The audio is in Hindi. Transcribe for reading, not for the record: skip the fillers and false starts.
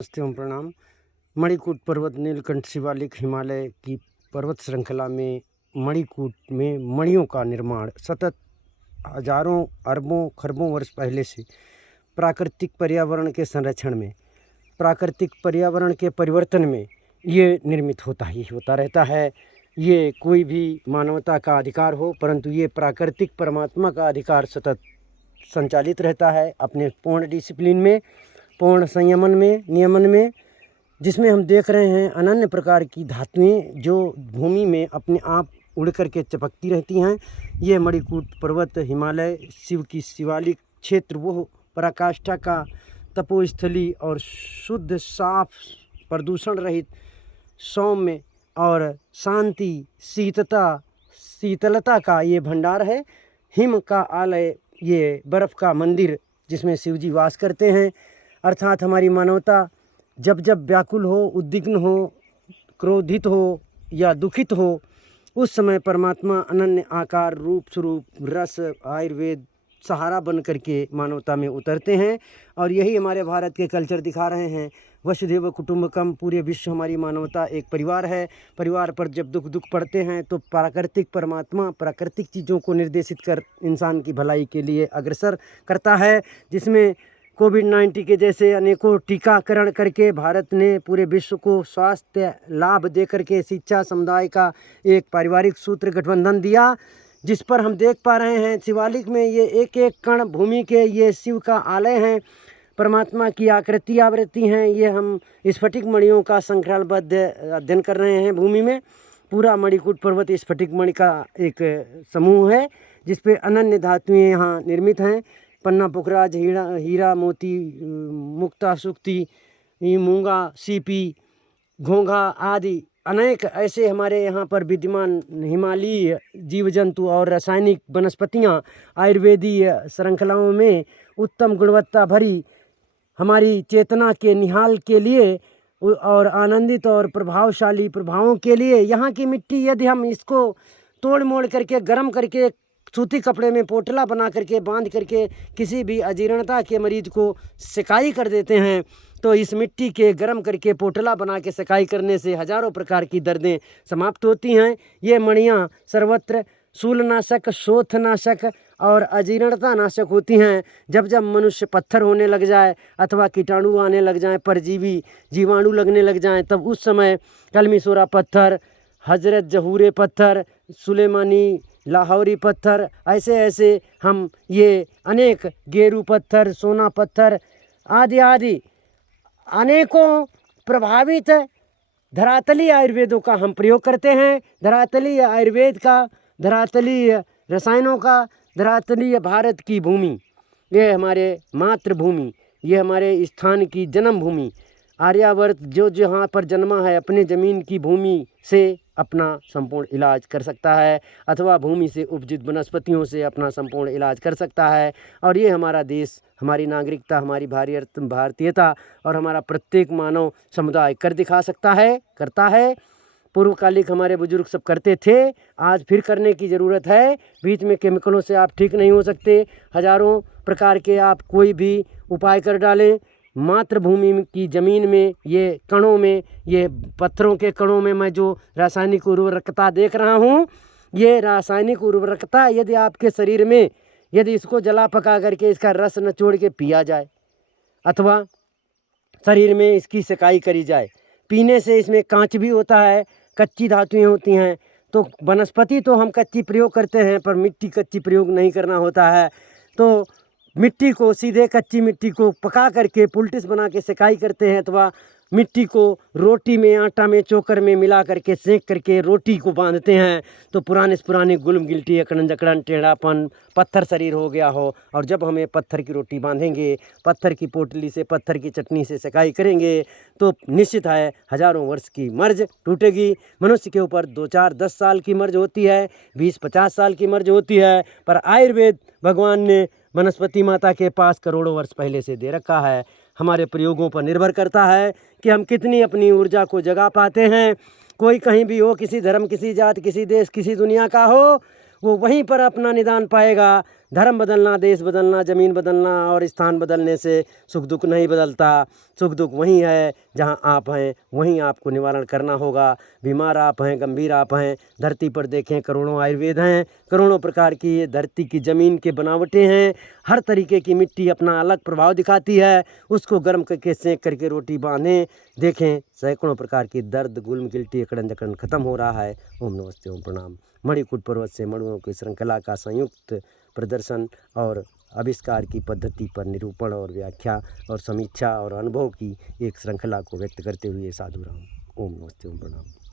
नमस्ते एवं प्रणाम। मणिकूट पर्वत नीलकंठ शिवालिक हिमालय की पर्वत श्रृंखला में मणिकूट में मणियों का निर्माण सतत हजारों अरबों खरबों वर्ष पहले से प्राकृतिक पर्यावरण के संरक्षण में, प्राकृतिक पर्यावरण के परिवर्तन में ये निर्मित होता रहता है। ये कोई भी मानवता का अधिकार हो, परंतु ये प्राकृतिक परमात्मा का अधिकार सतत संचालित रहता है अपने पूर्ण डिसिप्लिन में, पूर्ण संयमन में, नियमन में, जिसमें हम देख रहे हैं अनन्य प्रकार की धातुएं जो भूमि में अपने आप उड़ करके चपकती रहती हैं। ये मणिकूट पर्वत हिमालय शिव की शिवालिक क्षेत्र वो पराकाष्ठा का तपोस्थली और शुद्ध साफ प्रदूषण रहित सौम्य और शांति शीतलता का ये भंडार है। हिम का आलय, ये बर्फ़ का मंदिर जिसमें शिवजी वास करते हैं। अर्थात हमारी मानवता जब जब व्याकुल हो, उद्विग्न हो, क्रोधित हो या दुखित हो, उस समय परमात्मा अनन्य आकार रूप स्वरूप रस आयुर्वेद सहारा बन करके मानवता में उतरते हैं। और यही हमारे भारत के कल्चर दिखा रहे हैं। वसुधैव कुटुंबकम, पूरे विश्व हमारी मानवता एक परिवार है। परिवार पर जब दुख पड़ते हैं तो प्राकृतिक परमात्मा प्राकृतिक चीज़ों को निर्देशित कर इंसान की भलाई के लिए अग्रसर करता है, जिसमें कोविड-19 के जैसे अनेकों टीकाकरण करके भारत ने पूरे विश्व को स्वास्थ्य लाभ दे करके शिक्षा समुदाय का एक पारिवारिक सूत्र गठबंधन दिया, जिस पर हम देख पा रहे हैं शिवालिक में ये एक एक कण भूमि के ये शिव का आलय हैं, परमात्मा की आकृति आवृत्ति हैं। ये हम स्फटिक मणियों का संख्याबद्ध अध्ययन कर रहे हैं भूमि में। पूरा मणिकूट पर्वत स्फटिक मणि का एक समूह है जिसपे अनन्य धातुएँ यहाँ निर्मित हैं। पन्ना पुखराज, हीरा मोती, मुक्ता सुक्ति, मूंगा, सीपी, घोंघा आदि अनेक ऐसे हमारे यहाँ पर विद्यमान हिमालयी जीव जंतु और रासायनिक वनस्पतियाँ आयुर्वेदीय श्रृंखलाओं में उत्तम गुणवत्ता भरी हमारी चेतना के निहाल के लिए और आनंदित और प्रभावशाली प्रभावों के लिए यहाँ की मिट्टी, यदि हम इसको तोड़ मोड़ करके गर्म करके सूती कपड़े में पोटला बना करके बांध करके किसी भी अजीर्णता के मरीज को सिकाई कर देते हैं, तो इस मिट्टी के गर्म करके पोटला बना के सिकाई करने से हजारों प्रकार की दर्दें समाप्त होती हैं। ये मणियाँ सर्वत्र शूलनाशक, शोथनाशक और अजीर्णता नाशक होती हैं। जब जब मनुष्य पत्थर होने लग जाए अथवा कीटाणु आने लग जाएं, परजीवी जीवाणु लगने लग जाएं, तब उस समय कलमी सोरा पत्थर, हजरत जहूरे पत्थर, सुलेमानी लाहौरी पत्थर, ऐसे ऐसे हम ये अनेक गेरू पत्थर, सोना पत्थर आदि आदि अनेकों प्रभावित धरातलीय आयुर्वेदों का हम प्रयोग करते हैं। धरातलीय आयुर्वेद का, धरातलीय रसायनों का, धरातलीय भारत की भूमि, ये हमारे मातृभूमि, ये हमारे स्थान की जन्मभूमि, आर्यावर्त जो जहाँ पर जन्मा है अपने ज़मीन की भूमि से अपना संपूर्ण इलाज कर सकता है अथवा भूमि से उपजित वनस्पतियों से अपना संपूर्ण इलाज कर सकता है। और ये हमारा देश, हमारी नागरिकता, हमारी भारतीयता और हमारा प्रत्येक मानव समुदाय कर दिखा सकता है, करता है। पूर्वकालिक हमारे बुजुर्ग सब करते थे, आज फिर करने की ज़रूरत है। बीच में केमिकलों से आप ठीक नहीं हो सकते। हजारों प्रकार के आप कोई भी उपाय कर डालें, मातृभूमि की ज़मीन में, ये कणों में, ये पत्थरों के कणों में मैं जो रासायनिक उर्वरकता देख रहा हूँ, ये रासायनिक उर्वरकता यदि आपके शरीर में, यदि इसको जला पका करके इसका रस निचोड़ के पिया जाए अथवा शरीर में इसकी सिकाई करी जाए, पीने से इसमें कांच भी होता है, कच्ची धातुएं होती हैं। तो वनस्पति तो हम कच्ची प्रयोग करते हैं, पर मिट्टी कच्ची प्रयोग नहीं करना होता है। तो मिट्टी को सीधे कच्ची मिट्टी को पका करके पुलटिस बना के सिकाई करते हैं अथवा मिट्टी को रोटी में, आटा में, चोकर में मिला करके सेंक करके रोटी को बांधते हैं। तो पुराने से पुराने गुलम गिल्टी, अकड़न जकड़न, टेढ़ापन, पत्थर शरीर हो गया हो, और जब हमें पत्थर की रोटी बांधेंगे, पत्थर की पोटली से, पत्थर की चटनी से सिकाई करेंगे, तो निश्चित है हजारों वर्ष की मर्ज टूटेगी। मनुष्य के ऊपर 2, 4, 10 साल की मर्ज होती है, 20, 50 साल की मर्ज होती है, पर आयुर्वेद भगवान ने वनस्पति माता के पास करोड़ों वर्ष पहले से दे रखा है। हमारे प्रयोगों पर निर्भर करता है कि हम कितनी अपनी ऊर्जा को जगा पाते हैं। कोई कहीं भी हो, किसी धर्म, किसी जात, किसी देश, किसी दुनिया का हो, वो वहीं पर अपना निदान पाएगा धर्म बदलना, देश बदलना, ज़मीन बदलना और स्थान बदलने से सुख दुख नहीं बदलता। सुख दुख वहीं है जहाँ आप हैं, वहीं आपको निवारण करना होगा। बीमार आप हैं, गंभीर आप हैं, धरती पर देखें करोड़ों आयुर्वेद हैं, करोड़ों प्रकार की ये धरती की ज़मीन के बनावटें हैं। हर तरीके की मिट्टी अपना अलग प्रभाव दिखाती है। उसको गर्म करके सेंक करके रोटी बांधें, देखें सैकड़ों प्रकार की दर्द, गुल्म गिल्टी, अकड़न जकड़न खत्म हो रहा है। ओम नमस्ते, ओम प्रणाम। मणिकूट पर्वत से मणुओं की श्रृंखला का संयुक्त प्रदर्शन और आविष्कार की पद्धति पर निरूपण और व्याख्या और समीक्षा और अनुभव की एक श्रृंखला को व्यक्त करते हुए साधु राम। ओम नमस्ते, ओम प्रणाम।